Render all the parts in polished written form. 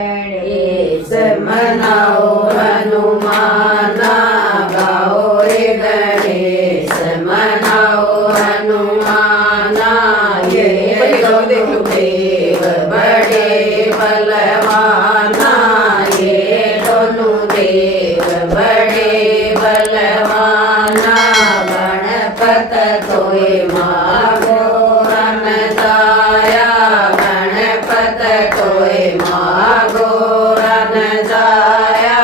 गणेश मनाओ हनुमाना गाओ रे गणेश मनाओ हनुमाना ये दोनों देव बड़े बलवाना ये दोनों देव बड़े बलवाना गणपत तोय मागो रनदाया गणपत तोय मागो रनदाया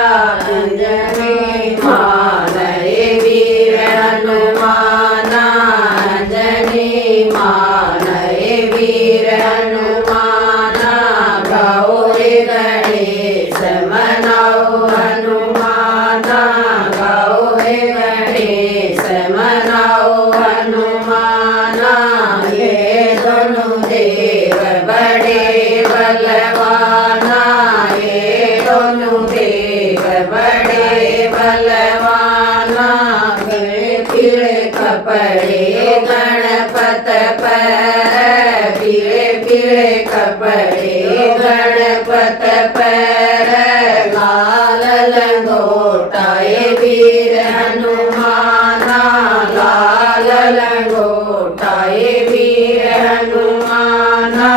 अंजनी मानय वीर हनुमाना अंजनी मानय वीर हनुमाना गाओ रे गणेश मनाओ हनुमाना गाओ रे गणेश मनाओ हनुमाना ये दोनों देव बड़े बलवाना ये दोनों देव बड़े बलवाना पीले कपड़े गणपत पर पीले पीले कपड़े गणपत पर लाल लंगोटा ये वीर हनुमाना लाल लंगोटा ये वीर हनुमाना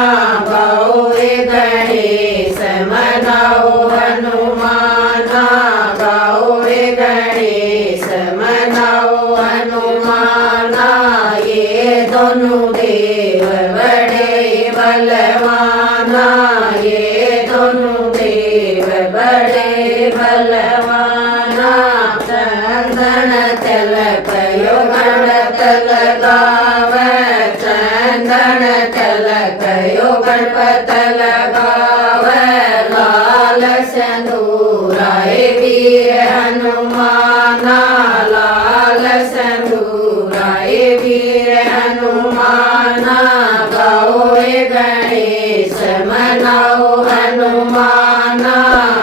गाओ रे गणेश मनाओ हनुमाना गाओ रे गणेश मनाओ हनुमाना ये दोनों देव बड़े बलवाना ये दोनों देव बड़े बलवाना चंदन तिलक यो गणपत लगाव चंदन तिलक यो गणपत लगाव लाल सिंदूराय वीर हनुमाना लाल सिंदूराय वीर हनुमाना गाओ रे गणेश मनाओ हनुमाना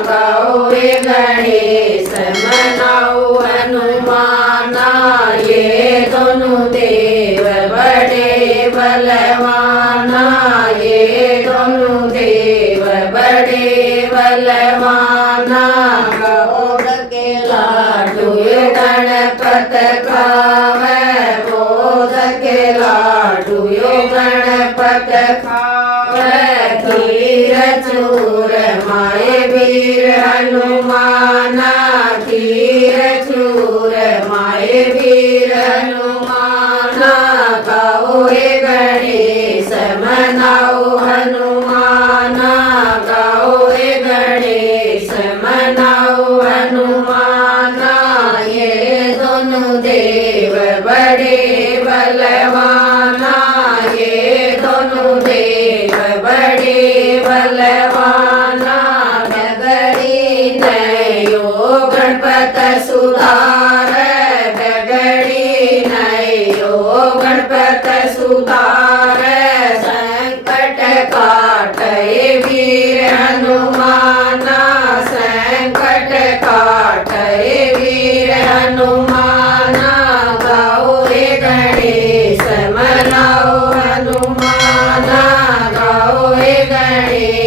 गाओ रे गणेश मनाओ हनुमाना ये दोनों देव बड़े बलवाना ये दोनों देव बड़े बलवाना भोग के लाडू गणपत खावे भोग के लाडू गणपत खावे खीर चूर माए वीर हनुमाना खीर चूर माए वीर हनुमाना गाओ रे गणेश मनाओ हनुमाना गाओ रे गणेश मनाओ हनुमाना ये दोनों देव बड़े बलवाना ये दोनों देव बड़े बलवाना गगड़ी नयो गणपत सुधार गगड़ी नयो गणपत सुधार संकट काटय वीर हनुमाना संकट काटय वीर हनुमाना गाओ रे गणेश मनाओ हनुमाना गाओ रे गणेश